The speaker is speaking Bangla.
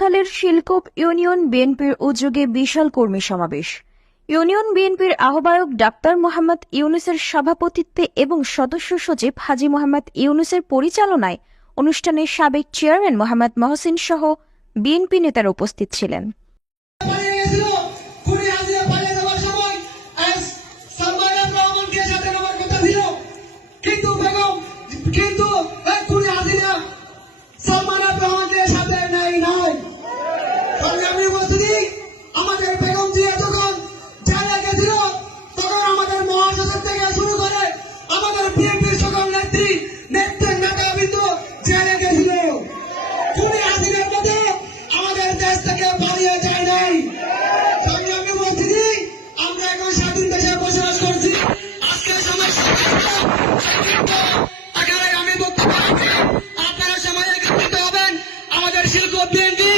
সন্ন্যাসখালীর শিলকুপ ইউনিয়ন বিএনপির উদ্যোগে বিশাল কর্মী সমাবেশ। ইউনিয়ন বিএনপির আহ্বায়ক ডাক্তার মোহাম্মদ ইউনুসের সভাপতিত্বে এবং সদস্য সচিব হাজী মোহাম্মদ ইউনুসের পরিচালনায় অনুষ্ঠানে সাবেক চেয়ারম্যান মোহাম্মদ মহসিন সহ বিএনপি নেতারা উপস্থিত ছিলেন। আমাদের বেগম জিয়া যখন জেলে গেছিল তখন আমাদের মহাসচিব থেকে শুরু করে আমাদের বিএনপির সকল নেতাবৃন্দ জেলে গেছিল। খুনি হাসিনার মধ্যে আমাদের দেশ থেকে পালিয়ে যায় নাই। আমি বলছি আমরা এখন স্বাধীন দেশে বসবাস করছি। আজকে সমস্যা আমি বক্তব্য রাখছি, আপনারা সবাই একত্রিত হবেন। আমাদের শিল্প বিএনপি